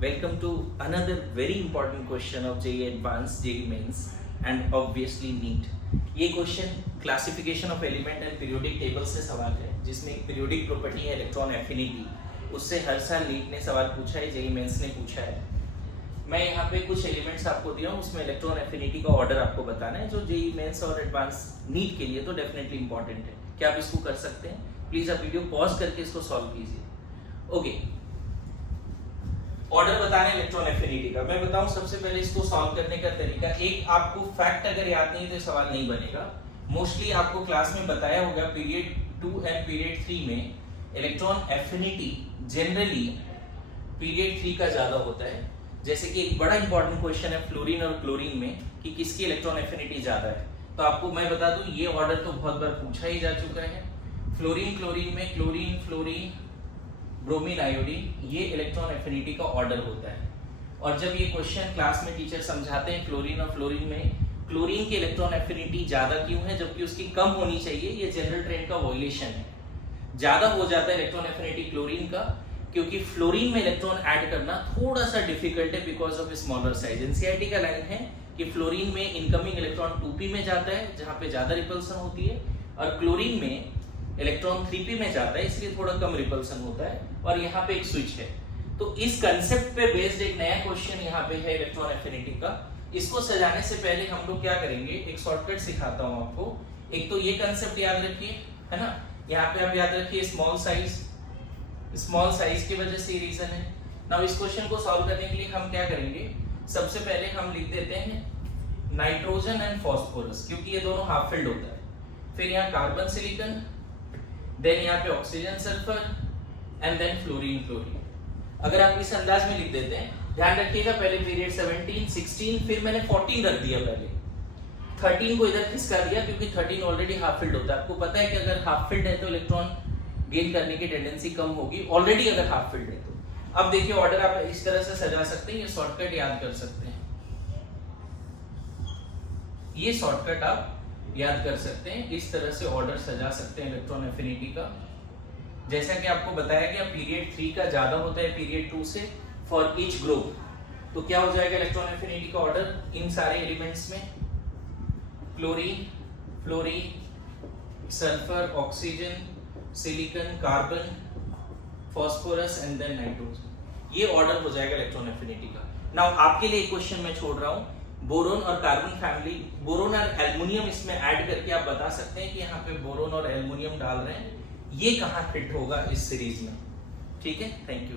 Welcome to another very important question of JEE Advanced, JEE Mains and obviously NEET. ये question classification of element and periodic table से सवाल है, जिसमें एक periodic property है electron affinity. उससे हर साल नीट ने सवाल पूछा है, जेईई मेंस ने पूछा है। मैं यहाँ पे कुछ एलिमेंट्स आपको दिया हूँ, उसमें इलेक्ट्रॉन एफिनिटी का ऑर्डर आपको बताना है, जो जेईई मेंस और एडवांस नीट के लिए तो डेफिनेटली इंपॉर्टेंट है। क्या आप इसको कर सकते हैं? प्लीज आप वीडियो पॉज करके इसको सॉल्व कीजिए। ओके, ऑर्डर बताना है इलेक्ट्रॉन एफिनिटी का। मैं बताऊं सबसे पहले इसको सॉल्व करने का तरीका। एक आपको फैक्ट अगर याद नहीं तो सवाल नहीं बनेगा। मोस्टली आपको क्लास में बताया होगा पीरियड 2 एंड पीरियड 3 में इलेक्ट्रॉन एफिनिटी जनरली पीरियड 3 का ज्यादा होता है। जैसे कि एक बड़ा इंपॉर्टेंट क्वेश्चन है फ्लोरीन और क्लोरीन में कि किसकी इलेक्ट्रॉन एफिनिटी ज्यादा है। तो आपको मैं बता दूं ये ऑर्डर तो बहुत बार पूछा ही जा चुका है। फ्लोरीन क्लोरीन में क्लोरीन फ्लोरीन ब्रोमीन आयोडीन, ये इलेक्ट्रॉन एफिनिटी का ऑर्डर होता है। और जब ये क्वेश्चन क्लास में टीचर समझाते हैं क्लोरीन और फ्लोरीन में क्लोरीन की इलेक्ट्रॉन एफिनिटी ज्यादा क्यों है जबकि उसकी कम होनी चाहिए, ये जनरल ट्रेंड का वायलेशन है। ज्यादा हो जाता है इलेक्ट्रॉन एफिनिटी क्लोरीन का क्योंकि फ्लोरीन में इलेक्ट्रॉन ऐड करना थोड़ा सा डिफिकल्ट है because of smaller size. NCERT का लाइन है कि फ्लोरीन में इनकमिंग इलेक्ट्रॉन 2p में जाता है जहां पे ज्यादा रिपल्सन होती है, और क्लोरीन में इलेक्ट्रॉन 3p में जाता है इसलिए थोड़ा कम रिपल्सन होता है, और यहाँ पे एक स्विच है। तो इस कंसेप्ट पे बेस्ड एक नया क्वेश्चन यहाँ पे है इलेक्ट्रॉन एफिनिटी का। इसको सजाने से पहले हम लोग क्या करेंगे, एक शॉर्टकट सिखाता हूँ आपको। एक तो ये कंसेप्ट याद रखिए, है ना। यहाँ पे आप याद रखिए स्मॉल साइज की वजह से रीजन है। नाउ इस क्वेश्चन को सॉल्व करने के लिए हम क्या करेंगे, सबसे पहले हम लिख देते हैं नाइट्रोजन एंड फॉस्फोरस, क्योंकि ये दोनों हाफ फिल्ड होता है। फिर यहाँ कार्बन सिलिकन, देन यहाँ पे oxygen sulphur and then fluorine chlorine. अगर आप इस अंदाज में लिख देते हैं, ध्यान रखिएगा पहले पीरियड 17 16 फिर मैंने 14 रख दिया, पहले 13 को इधर खिसका दिया क्योंकि 13 ऑलरेडी हाफ फिल्ड होता है। आपको पता है कि अगर हाफ फिल्ड है तो इलेक्ट्रॉन गेन करने की टेंडेंसी कम होगी ऑलरेडी अगर हाफ फिल्ड है तो। अब देखिए ऑर्डर आप इस तरह से सजा सकते हैं, ये शॉर्टकट याद कर सकते हैं, ये शॉर्टकट आप याद कर सकते हैं। इस तरह से ऑर्डर सजा सकते हैं इलेक्ट्रॉन एफिनिटी का। जैसा कि आपको बताया गया पीरियड 3 का ज्यादा होता है पीरियड 2 से फॉर ईच ग्रुप। तो क्या हो जाएगा इलेक्ट्रॉन एफिनिटी का ऑर्डर इन सारे एलिमेंट्स में, chlorine fluorine sulphur oxygen silicon carbon phosphorus and then nitrogen, ये ऑर्डर हो जाएगा इलेक्ट्रॉन एफिनिटी का। नाउ आपके लिए एक क्वेश्चन मैं छोड़ रहा हूं, बोरोन और कार्बन फैमिली, बोरोन और एल्युमिनियम इसमें ऐड करके आप बता सकते हैं कि यहाँ पे बोरोन और एल्युमिनियम डाल रहे हैं, ये कहाँ फिट होगा इस सीरीज में। ठीक है, थैंक यू।